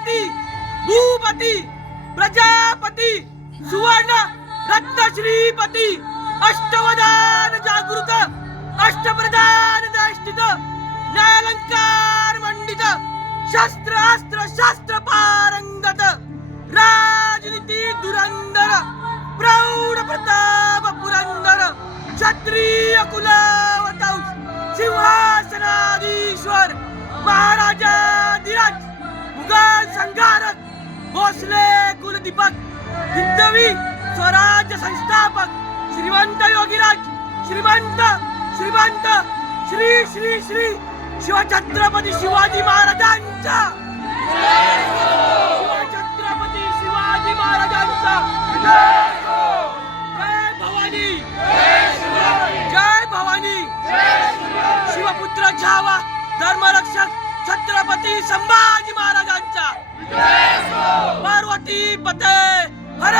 गणपती भूपती प्रजापती सुवर्ण रत्न श्रीपती अष्टवदान जागृत अष्टप्रधान दाष्टित न्यायालंकार मंडित शस्त्र अस्त्र शास्त्र पारंगत राजनीती धुरंधर प्रौढ प्रताप पुरंदर क्षत्रिय कुलावतांश सिंहासनाधीश्वर महाराजाधिराज मुघल संघारक भोसले कुलदीपक हिंदवी स्वराज्य संस्थापक श्रीमंत योगीराज श्रीमंत श्रीमंत श्री श्री श्री शिवछत्रपती शिवाजी महाराजांचा शिवछत्रपती शिवाजी महाराजांचा जय भवानी जय भवानी शिवपुत्र छावा धर्मरक्षक छत्रपती संभाजी महाराजांचा पार्वती पते हर